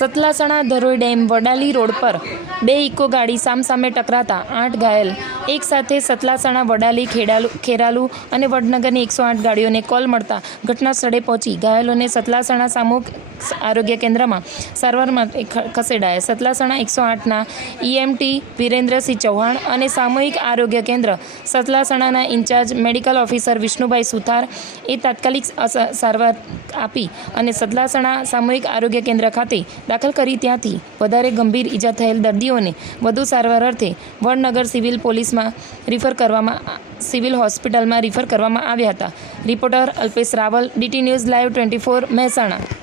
Satlasana Dharoi dam Vadali road પર બે eco ગાડી સામસામે ટકરાતા આઠ ઘાયલ. એક સાથે સતલાસણા, વડાલી, ખેડાલુ, ખેરાલુ અને વડનગરની એકસો આઠ ગાડીઓને કોલ મળતા ઘટના સ્થળે પહોંચી ઘાયલોને સતલાસણા સામૂહિક આરોગ્ય કેન્દ્રમાં સારવાર માટે ખસેડાયા. સતલાસણા એકસો આઠના ઈએમટી વિરેન્દ્રસિંહ ચૌહાણ અને સામૂહિક આરોગ્ય કેન્દ્ર સતલાસણાના in-charge medical officer Vishnubhai Suthar એ તાત્કાલિક સારવાર આપી અને સતલાસણા સામૂહિક આરોગ્ય કેન્દ્ર ખાતે દાખલ કરી ત્યાંથી. વધારે ગંભીર ઈજા થયેલ દર્દીઓને વધુ સારવાર અર્થે વડનગર સિવિલ પોલીસમાં રિફર કરવામાં સિવિલ હોસ્પિટલમાં રિફર કરવામાં આવ્યા હતા. Reporter Alpesh Raval, DT news live twenty four Mehsana.